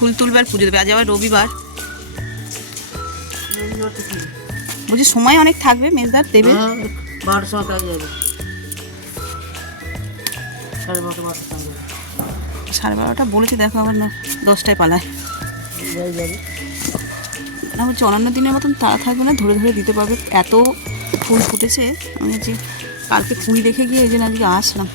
ফুল তুলবে আর পুজো দেবে। আজ আবার রবিবার, বলছি সময় অনেক থাকবে, মেজদার দেবে। 12টার সময় কাজ যাবে, 12:30 12:30 বলেছি, দেখো আবার না 10টায় পালায়। যাবে। না হচ্ছে অন্যান্য দিনের মতন তাড়া থাকবে না, ধরে ধরে দিতে পারবে। এত ফুল ফুটেছে, আমি হচ্ছে কালকে কুড়ি দেখে গিয়ে এই জন্য আজকে আসলাম।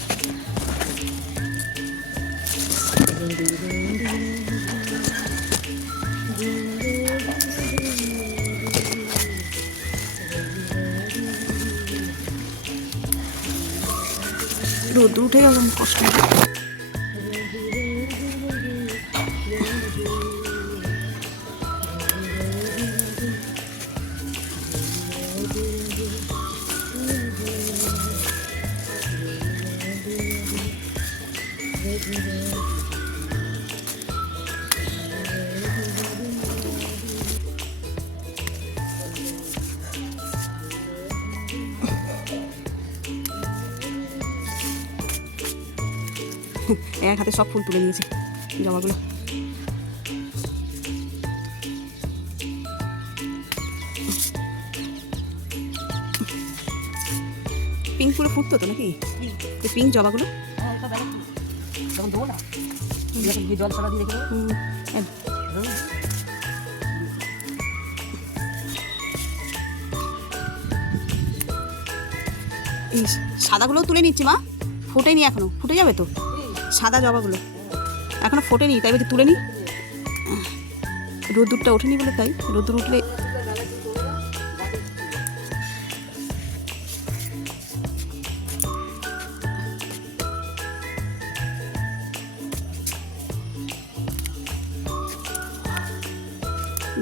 রোদ উঠে গেল, কষ্ট হবে। এক হাতে সব ফুল তুলে নিয়েছে, জবাগুলো। পিঙ্ক ফুলে ফুটতো তো নাকি, এই পিঙ্ক জবাগুলো? জল ছড়া দিয়ে রেখে এই সাদাগুলোও তুলে নিচ্ছি মা, ফুটেনি এখনো, ফুটে যাবে তো সাদা জবাগুলো, এখনো ফোটেনি, তাই বলছি তুলে নিই। রোদ্দুরটা ওঠেনি বলে, তাই রোদ্দুর উঠলে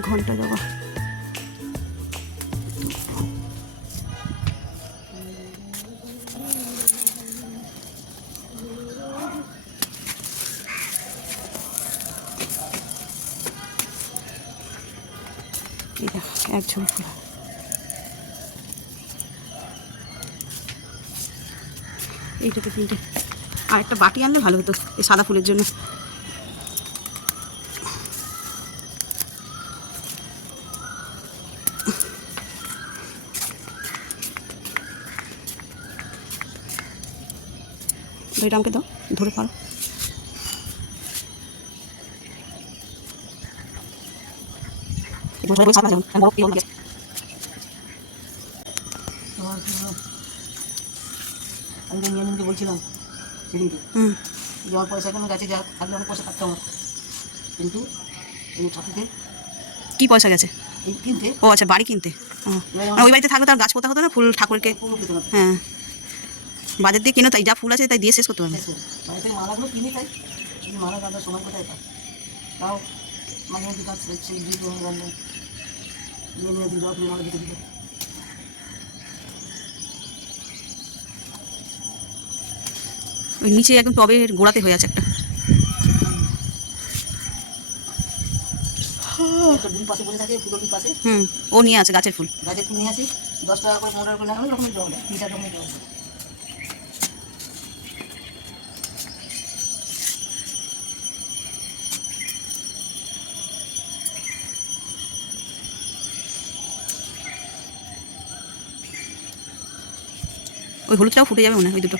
ঘন্টা জবা। এক ঝুড়ি ফুল, এইটাতে 3টে। আর একটা বাটি আনলে ভালো হতো এই সাদা ফুলের জন্য। এটা আমাকে দাও, ধরে পারো। আমি নিয়ে বলছিলাম সেদিনকে, যে আমার পয়সা কোনো গাছে যা থাকলে অনেক পয়সা থাকতে আমার, কিন্তু এই ঠাকুরকে কি পয়সা গেছে? এই কিনতে। ও আচ্ছা, বাড়ি কিনতে। ওই বাড়িতে থাকলে তার গাছ পোতা হতো না, ফুল ঠাকুরকে। হ্যাঁ, বাজার দিয়ে কিনো, তাই যা ফুল আছে তাই দিয়ে শেষ করতে পারবে। বাড়ি থেকে মালাগুলো কিনে, তাই মালা গাঁদার সময় কোথায় পাই, তাও মাঝে মধ্যে গাছ সেই দিয়ে গান্ধ নিয়ে দিল, মালা দিতে দিল। ওই নিচে একদম টবের গোড়াতে হয়ে আছে একটা। পাশে বসে থাকে, ফুলের পাশে। ও নিয়ে আছে গাছের ফুল, গাছের ফুল নিয়ে আসি, 10 টাকা করে 15 করে লাগানো, রকমের জল, 3-4 রকমের জল। ওই হলুদটাও ফুটে যাবে মনে হয়, ওই দুটো।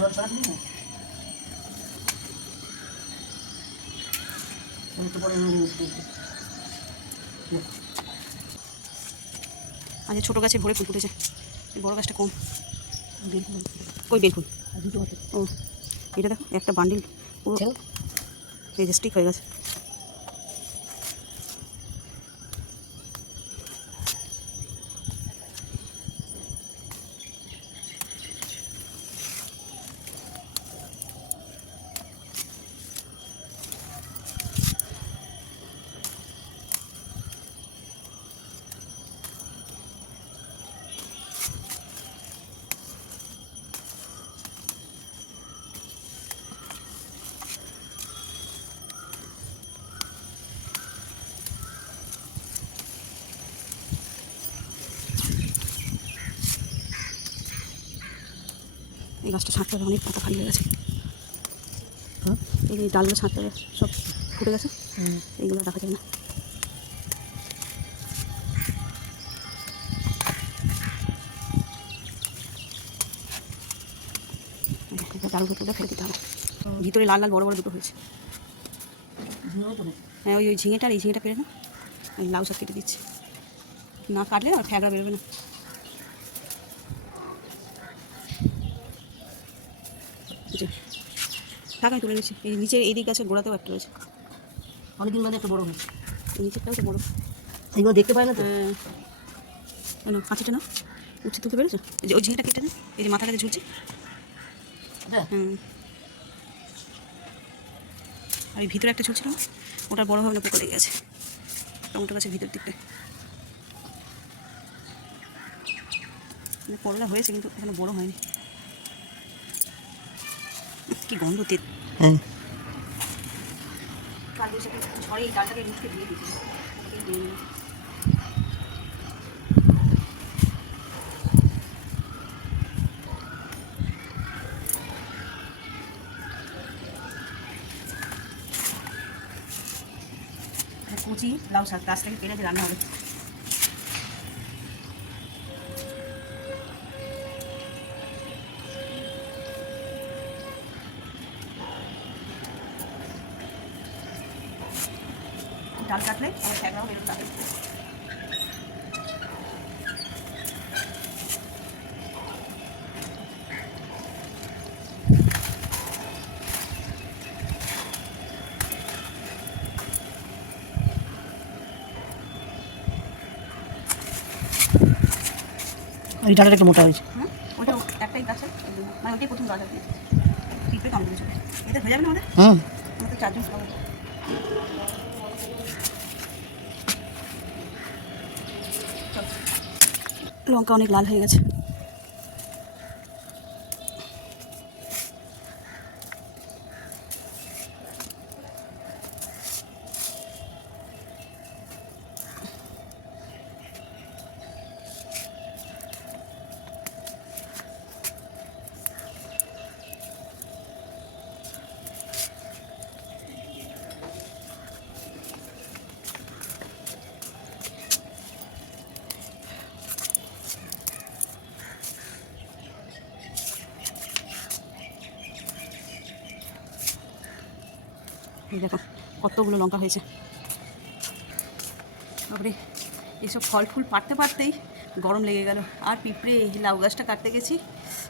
জল ছাড়া দিই না, আচ্ছা, ছোটো গাছে ভরে ফুল ফুটেছে, বড় গাছটা কম। কই বেলফুল? ও, এটা দেখো একটা বান্ডিল পুরো এই যে স্টিক হয়ে গেছে। এই গাছটা ছাঁটতে হবে, অনেক পাতা খালি হয়ে গেছে। এই যে ডালগুলো ছাঁটতে হবে, সব ফুটে গেছে, এইগুলো রাখা যায় না। ডালগুলো তুলে ফেলে দিতে হবে। ভিতরে লাল লাল বড় বড় দুটো হয়েছে। হ্যাঁ, ওই ঝিঙেটা আর এই ঝিঙেটা পেরে না, আমি লাউ শাক কেটে দিচ্ছি, না কাটলে আর ফ্যাগড়া বেরোবে না। থাক, আমি তুলে নিচ্ছি। এই নিচে এই দিক গাছের গোড়াতেও একটা রয়েছে, অনেকদিন বাদে একটু বড় হয়েছে। এই নিচেরটাও তো বড়, এগুলো দেখতে পাই না তো। হ্যাঁ, কাঁচিটা না উচ্ছে তুলতে পেরেছো? এই যে ওই ঝিঙেটা কেটে না, এই যে মাথা কাছে ঝুলছে। হুম, আর এই ভিতরে একটা ঝুলছিল না, ওটা বড় হবে না, পোকা লেগে গেছে টমেটো গাছের ভিতর দিকটা। করলা হয়েছে কিন্তু এখনো বড় হয়নি। কি গন্ধ তেল। হ্যাঁ, কাল বৈশাখী ঝড়ে এই ডালটাকে মুখে দিয়ে দিয়েছিল, দিয়ে দিলাম। কুচি লাউ শাক গাছ থেকে পেরে যে রান্না হবে। ডাল কাটলে আমার ফ্যাগড়াও বেরোতে হবে। ওই ডালটা একটু মোটা হয়েছে। হ্যাঁ, ওইটা একটাই গাছ, মানে ওইটাই প্রথম গাছ আর কি। পিঁপড়ে কামড়ে দিয়েছিল, এটা হয়ে যাবে না আমাদের? আমাদের 4 জন খাবো। লঙ্কা অনেক লাল হয়ে গেছে। এই দেখো কতগুলো লঙ্কা হয়েছে। তারপরে এসব ফল ফুল পাড়তে পারতেই গরম লেগে গেল। আর পিঁপড়ে, লাউ গাছটা কাটতে গেছি,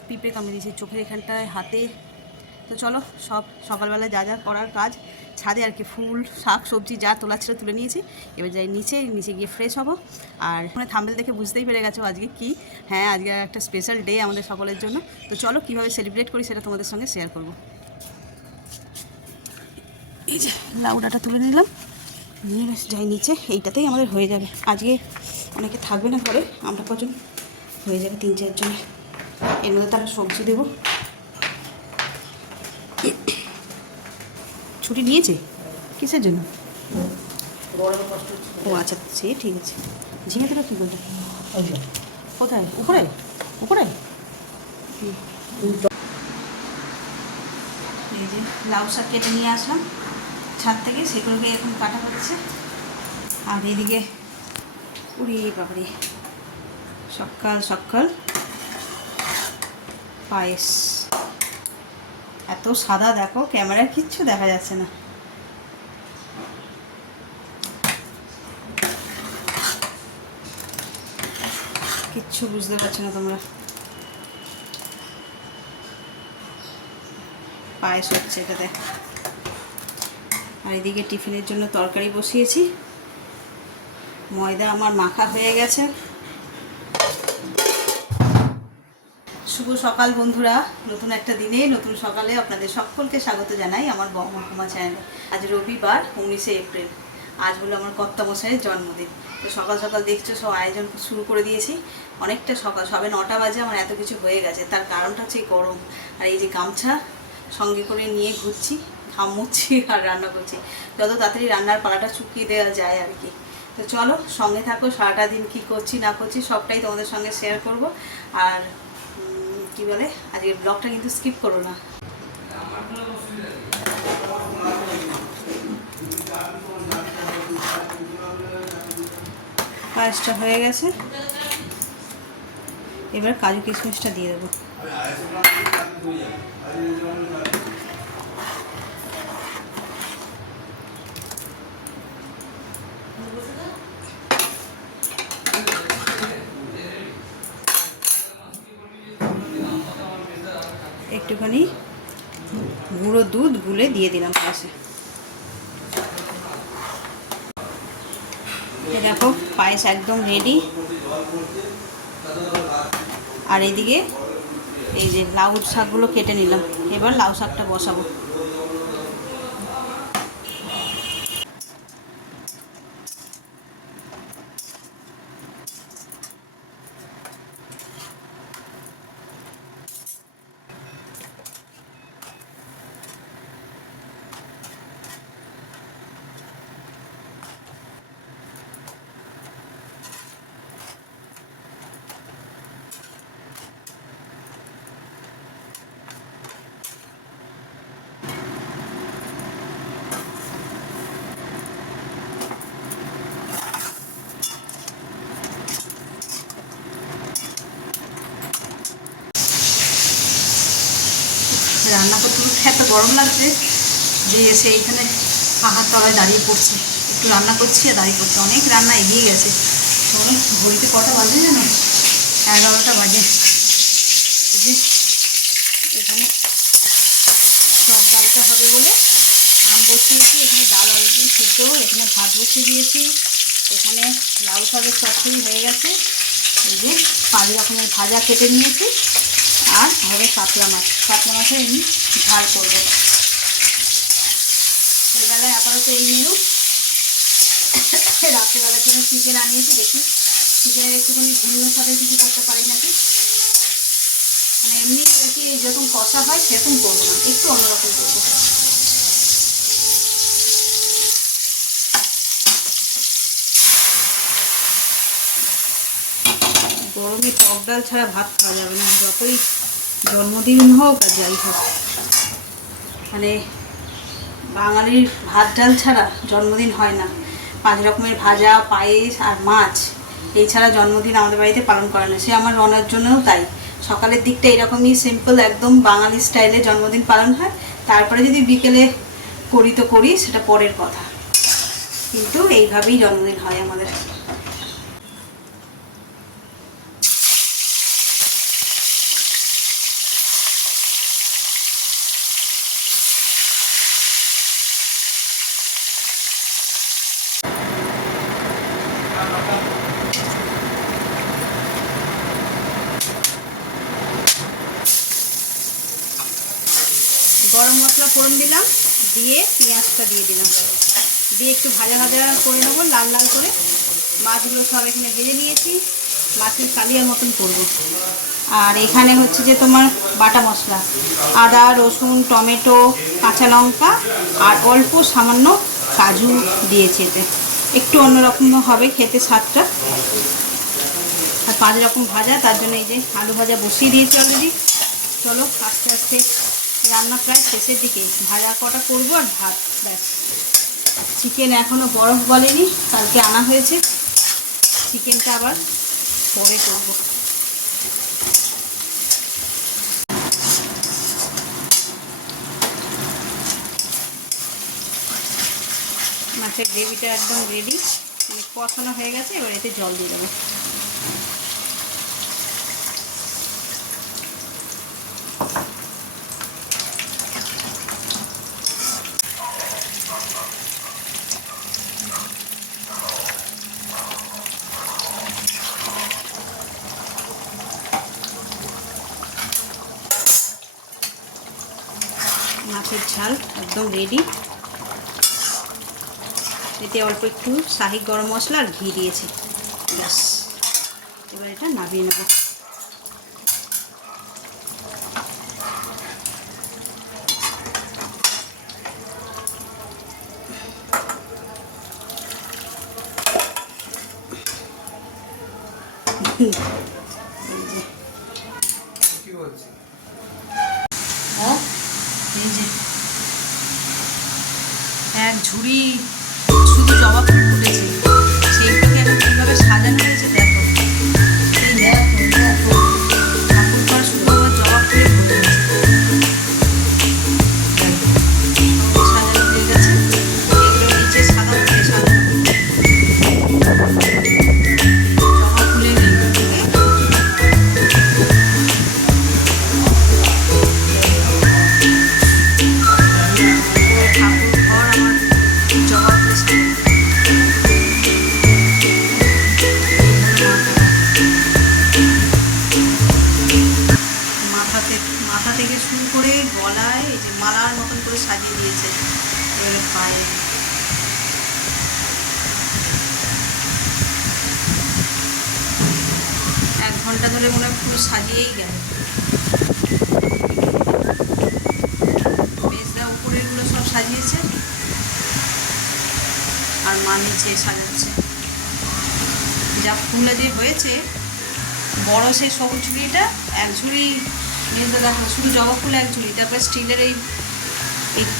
পিঁপড়ে কামড়ে দিয়েছে চোখের এখানটায়, হাতে। তো চলো, সব সকালবেলায় যা যা করার কাজ ছাদে আর কি, ফুল শাক সবজি যা তোলা ছিল তুলে নিয়েছি। এবার যাই নিচে গিয়ে ফ্রেশ হব। আর ওখানে থাম্বনেল দেখে বুঝতেই পেরে গেছো আজকে কি। হ্যাঁ, আজকে একটা স্পেশাল ডে আমাদের সকলের জন্য। তো চলো কীভাবে সেলিব্রেট করি সেটা তোমাদের সঙ্গে শেয়ার করব। এই যে লাউ ডাঁটা তুলে নিলাম, নিয়ে বেশ যাই নিচে, এইটাতেই আমাদের হয়ে যাবে। আজকে অনেকে থাকবে না ঘরে, আমরা কজন হয়ে যাবে 3-4 জনে। এর মধ্যে তারা সবজি দেবো। ছুটি নিয়েছে কিসের জন্য? ও আচ্ছা, সে ঠিক আছে। ঝিঙে তোরা কী করবে? কোথায়? উপরে উপরে? এই যে লাউ শাক কেটে নিয়ে আসলাম ছাদ থেকে, সেগুলোকে এখন কাটা হচ্ছে। আর এদিকে উড়ি বাবারি, সকাল সকাল পায়েস। এত সাদা দেখো, ক্যামেরায় কিচ্ছু দেখা যাচ্ছে না। কিচ্ছু বুঝতে পারছো না তোমরা। পায়েস হচ্ছে এটাতে। আর এদিকে টিফিনের জন্য তরকারি বসিয়েছি, ময়দা আমার মাখা হয়ে গেছে। শুভ সকাল বন্ধুরা, নতুন একটা দিনে নতুন সকালে আপনাদের সকলকে স্বাগত জানাই আমার মহকুমা চ্যানেলে। আজ রবিবার 19শে এপ্রিল, আজ হলো আমার কর্তামশাইয়ের জন্মদিন। তো সকাল সকাল দেখছো সব আয়োজন শুরু করে দিয়েছি, অনেকটা সকাল, সবে 9টা বাজে, আমার এত কিছু হয়ে গেছে। তার কারণটা হচ্ছে এই গরম। আর এই যে গামছা সঙ্গে করে নিয়ে ঘুরছি, ঘাম মুছছি আর রান্না করছি, যত তাড়াতাড়ি রান্নার পালাটা শুকিয়ে দেওয়া যায় আর কি। তো চলো সঙ্গে থাকো, সারাটা দিন কী করছি না করছি সবটাই তোমাদের সঙ্গে শেয়ার করব। আর কি বলে, আজকের ব্লগটা কিন্তু স্কিপ করো না। পায়েসটা হয়ে গেছে, এবার কাজু কিশমিশটা দিয়ে দেবো। একটুখানি গুঁড়ো দুধ গুলে দিয়ে দিলাম পায়েসে। দেখো পায়েস একদম রেডি। আর এদিকে এই যে লাউ শাকগুলো কেটে নিলাম, এবার লাউ শাকটা বসাবো। রান্না করতে করতে এত গরম লাগছে যে এসে এইখানে পাহাড় তলায় দাঁড়িয়ে পড়ছে। একটু রান্না করছি আর দাঁড়িয়ে পড়ছে, অনেক রান্না এগিয়ে গেছে। অনেক ঘড়িতে কটা বাজে জানো? 11টা বাজে। যে এখানে টক ডালটা হবে বলে আম বসিয়েছি, এখানে ডাল অলরেডি সিদ্ধ, এখানে ভাত বসিয়ে দিয়েছি, এখানে লাউ শাকের চচ্চড়ি হয়ে গেছে, এই যে 5 রকমের ভাজা কেটে নিয়েছি, আর হবে কাতলা মাছ। কাতলা মাছের এমনি ঝাল করবো। এবেলায় আপাতত এই মেনু। রাত্রেবেলার জন্য চিকেন আনিয়েছি, দেখি চিকেনের একটুখানি ভিন্ন সাথে কিছু করতে পারি নাকি। মানে এমনি আর কি যেরকম কষা হয় সেরকম করবো না, একটু অন্যরকম করবো। গরমে টক ডাল ছাড়া ভাত খাওয়া যাবে না, যতই জন্মদিন হোক আর যাই হোক। মানে বাঙালির ভাত ডাল ছাড়া জন্মদিন হয় না। 5 রকমের ভাজা, পায়েস আর মাছ, এই ছাড়া জন্মদিন আমাদের বাড়িতে পালন করে না। সে আমার রনার জন্যও তাই। সকালের দিকটা এরকমই সিম্পল একদম বাঙালি স্টাইলে জন্মদিন পালন হয়, তারপরে যদি বিকেলে করি তো করি, সেটা পরের কথা, কিন্তু এইভাবেই জন্মদিন হয় আমাদের। গরম মশলা ফোড়ন দিলাম, দিয়ে পেঁয়াজটা দিয়ে দিলাম, দিয়ে একটু ভাজা ভাজা করে নেবো লাল লাল করে। মাছগুলো সব এখানে ভেজে নিয়েছি, মাছের কালিয়ার মতন করব। আর এখানে হচ্ছে যে তোমার বাটা মশলা, আদা রসুন টমেটো কাঁচা লঙ্কা আর অল্প সামান্য কাজু দিয়েছি। এতে একটু অন্যরকম হবে খেতে স্বাদটা। আর 5 রকম ভাজা, তার জন্য এই যে আলু ভাজা বসিয়ে দিয়েছি অলরেডি। চলো আস্তে আস্তে রান্না প্রায় শেষের দিকে, ভাজা কটা করবো আর ভাত ব্যাস। চিকেন এখনও বরফ গলেনি, কালকে আনা হয়েছে, চিকেনটা আবার পরে করব। মাছের গ্রেভিটা একদম রেডি, মানে কষানো হয়ে গেছে। এবার এতে জল দিয়ে দেবো। মাছের ঝাল একদম রেডি। এতে অল্প একটু শাহি গরম মশলা আর ঘি দিয়েছি, ব্যাস। এবার এটা নামিয়ে নেব। এই যে এক ঝুড়ি শুধু জবা ফুল ফুটেছে, সেইটাকে এখন কীভাবে সাজানো ঘন্টা ধরে মনে হয় পুরো সাজিয়েই গেল। মেজদা উপরেরগুলো সব সাজিয়েছে আর মা নিচে সাজাচ্ছে। যা ফুলে দিয়ে হয়েছে, বড় সেই সবুজ ঝুড়িটা এক ঝুড়ি মেজদা দেখো, শুধু জবা ফুল এক ঝুড়ি, তারপরে স্টিলের এই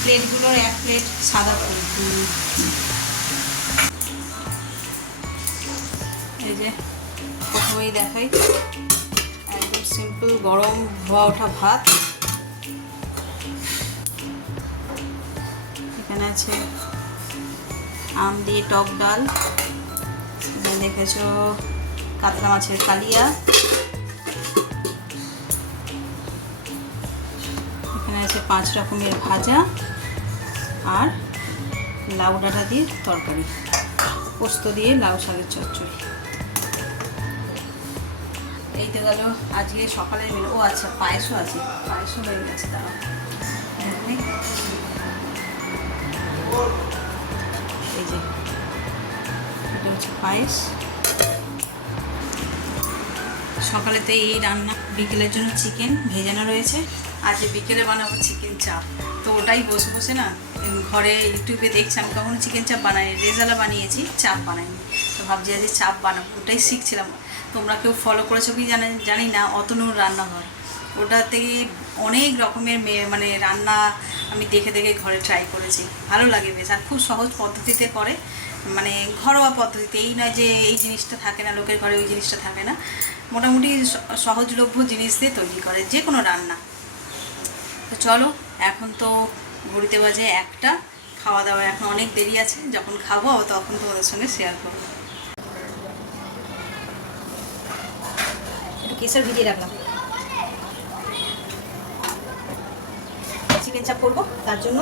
প্লেটগুলোর এক প্লেট সাদা ফুল। এই যে প্রথমেই দেখাই, একদম সিম্পল গরম ধোয়া ওঠা ভাত। এখানে আছে আম দিয়ে টক ডাল, দেখেছ কাতলা মাছের কালিয়া, এখানে আছে 5 রকমের ভাজা আর লাউ ডাঁটা দিয়ে তরকারি, পোস্ত দিয়ে লাউ শাকের চচ্চড়ি। এই তো গেল আজকে সকালের মেনু। ও আচ্ছা, পায়েসও আছে, পায়েসও হয়ে গেছে। তারা এই যে এটা হচ্ছে পায়েস। সকালে তো এই রান্না, বিকেলের জন্য চিকেন ভেজানো রয়েছে। আজ বিকেলে বানাবো চিকেন চাপ। তো ওটাই বসে বসে না ঘরে ইউটিউবে দেখছি, আমি কখনো চিকেন চাপ বানাই, রেজালা বানিয়েছি, চাপ বানাইনি। তো ভাবছি আজ চাপ বানাবো, ওটাই শিখছিলাম। তোমরা কেউ ফলো করেছো কি জানি না, অতনুর রান্নাঘর, ওটা থেকে অনেক রকমের মানে রান্না আমি দেখে দেখে ঘরে ট্রাই করেছি, ভালো লাগে বেশ। আর খুব সহজ পদ্ধতিতে করে, মানে ঘরোয়া পদ্ধতিতে। এই নয় যে এই জিনিসটা থাকে না লোকের ঘরে, ওই জিনিসটা থাকে না, মোটামুটি সহজলভ্য জিনিস দিয়ে তৈরি করে যে কোনো রান্না। তো চলো, এখন তো ঘড়িতে বাজে 1টা, খাওয়া দাওয়া এখন অনেক দেরি আছে, যখন খাবো তখন তোমাদের সঙ্গে শেয়ার করবো। একটু কেশর ভিজিয়ে রাখলাম, চিকেন চাপ করবো, তার জন্য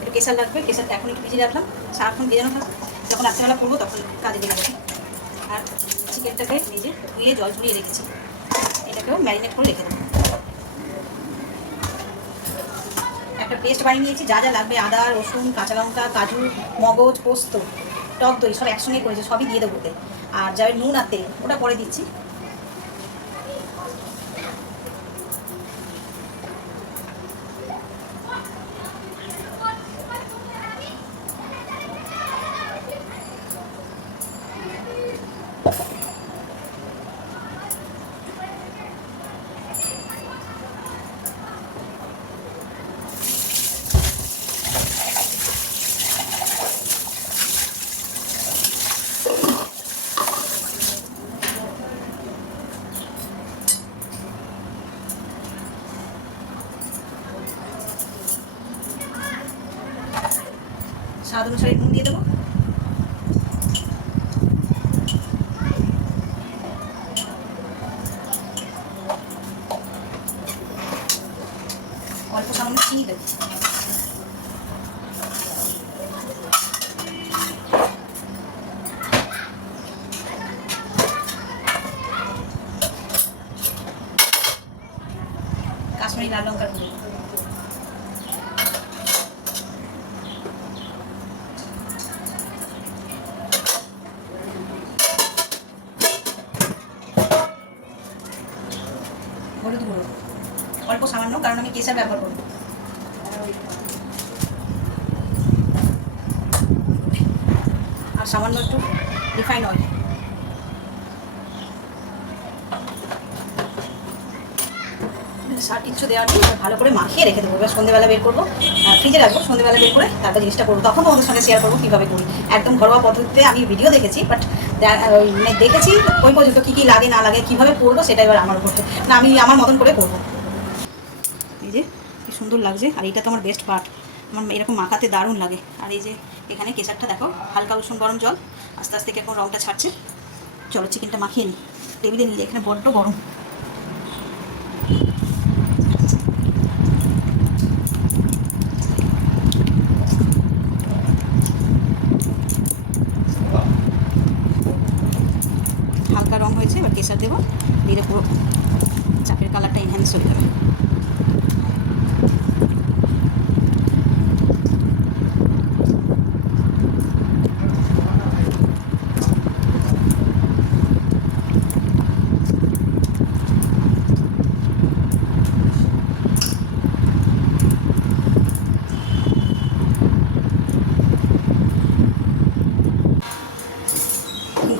একটু কেশর লাগবে। কেশরটা এখন একটু ভিজিয়ে রাখলাম, সারাক্ষণ ভেজানো থাকবে, যখন রাত্রেবেলা করবো তখন কাজে লেগে যাবে। আর চিকেনটাকে নিজে ধুয়ে জল ঝরিয়ে রেখেছি, এটাকেও ম্যারিনেট করে রেখে দেবো। একটা পেস্ট বানিয়ে নিয়েছি, যা যা লাগবে আদা, রসুন, কাঁচা লঙ্কা, কাজু, মগজ, পোস্ত, টক দই সব একসঙ্গে করেছি, সবই দিয়ে দেবো ওতে। আর যাবে নুন আর তেল, ওটা পরে দিচ্ছি। স্বাদ অনুসারে নুন দিয়ে দেবো। অল্প সামান্য চিনি দেবো। কাশ্মীরি লাল লঙ্কার গুঁড়ো, হলুদ গুঁড়ো অল্প সামান্য, কারণ আমি কেশর ব্যবহার করব। আর সামান্য একটু রিফাইন অয়েল। আর কিছু দেওয়ার জন্য ভালো করে মাখিয়ে রেখে দেবো। এবার সন্ধ্যেবেলা বের করবো, ফ্রিজে রাখবো, সন্ধ্যেবেলা বের করে তারপর জিনিসটা করবো, তখন তোমাদের সঙ্গে শেয়ার করবো কীভাবে করি। একদম ঘরোয়া পদ্ধতিতে আমি ভিডিও দেখেছি, বাট মানে দেখেছি ওই পর্যন্ত কী কী লাগে না লাগে, কীভাবে করবো সেটা এবার আমার উপর না, আমি আমার মতন করে করবো। এই যে কি সুন্দর লাগছে, আর এটা তো আমার বেস্ট পার্ট, আমার এরকম মাখাতে দারুণ লাগে। আর এই যে এখানে কেশরটা দেখো, হালকা উষুম গরম জল, আস্তে আস্তে এখন রঙটা ছাড়ছে। চলো চিকেনটা মাখিয়ে নিই, টেবিলে নিয়ে এখানে বড্ড গরম। হালকা রং হয়েছে, এবার কেশর দেবো, দিলে পুরো চাপের কালারটা এনহ্যান্স হয়ে যাবে।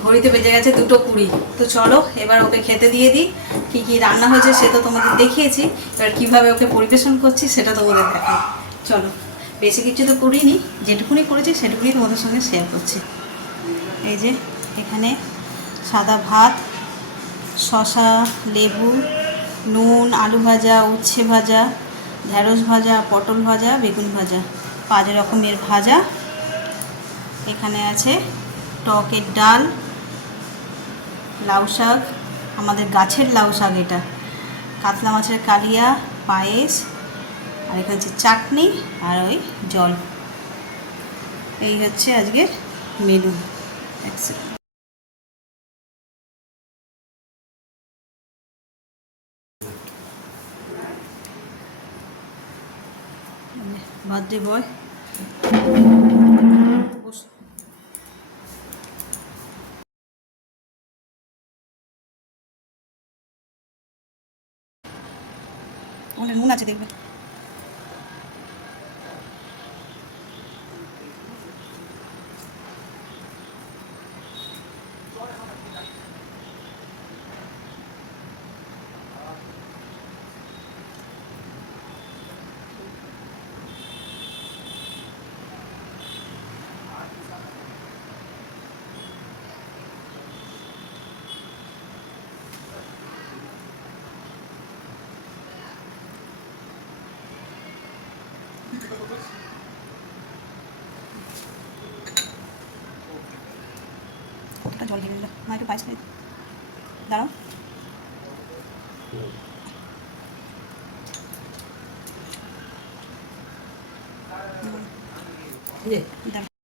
ঘড়িতে বেজে গেছে 2:20। তো চলো এবার ওকে খেতে দিয়ে দিই। কী কী রান্না হয়েছে সে তো তোমাদের দেখিয়েছি, এবার কীভাবে ওকে পরিবেশন করছি সেটা তোমাদের দেখাই। চলো, বেশি কিছু তো করিনি, যেটুকুনি করেছি সেটুকুনি তোমাদের সঙ্গে শেয়ার করছি। এই যে এখানে সাদা ভাত, শসা, লেবু, নুন, আলু ভাজা, উচ্ছে ভাজা, ঢেঁড়স ভাজা, পটল ভাজা, বেগুন ভাজা, 5 রকমের ভাজা। এখানে আছে টকের ডাল, লাউ শাক, আমাদের গাছের লাউ শাক এটা, কাতলা মাছের কালিয়া, পায়েস, আর এখানে হচ্ছে চাটনি আর ওই জল। এই হচ্ছে আজকের মেনু। বার্থডে বয় অনেক নুন আছে দেখবে। কতটা জল দিয়ে দিল, মা একটু পায়েস খাই, দাঁড়াও। দাঁড়াও।